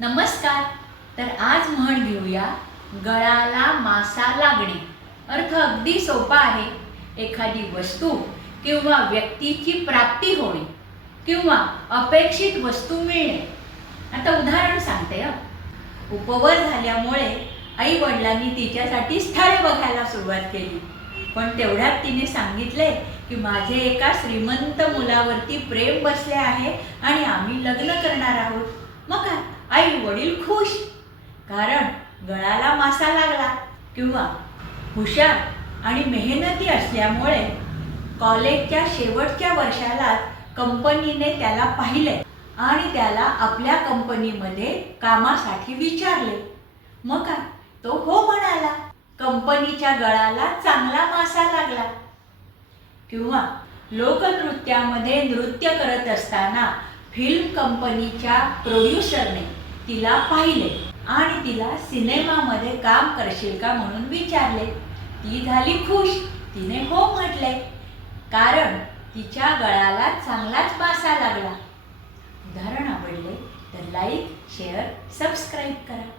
नमस्कार. तर आज म्हण घेऊया गळाला मासा लागणे. अर्थ अगदी सोपा आहे. एखादी वस्तू किंवा व्यक्तीची प्राप्ती होणे किंवा अपेक्षित वस्तू मिळणे. आता उदाहरण सांगते उपवर झाल्यामुळे आई वडिलांनी तिच्यासाठी स्थळे बघायला सुरुवात केली. पण तेवढ्यात तिने सांगितले की माझे एका श्रीमंत मुलावरती प्रेम बसले आहे आणि आम्ही लग्न करणार आहोत. वडील खुश कारण गळाला मासा लागला किंवा हुशार आणि मेहनती असल्यामुळे कॉलेजच्या शेवटच्या वर्षालाच कंपनीने त्याला पाहिले आणि त्याला आपल्या कंपनीमध्ये कामासाठी विचारले. मग काय? तो हो म्हणाला कंपनीच्या गळाला चांगला मासा लागला. किंवा लोकनृत्यामध्ये नृत्य करत असताना फिल्म कंपनीच्या प्रोड्युसरने तिला पाहिले आणि तिला सिनेमामध्ये काम करशील का म्हणून विचारले. ती झाली खुश. तिने हो म्हटले. कारण तिच्या गळाला चांगलाच मासा लागला. उदाहरण आवडले तर लाईक शेअर सबस्क्राईब करा.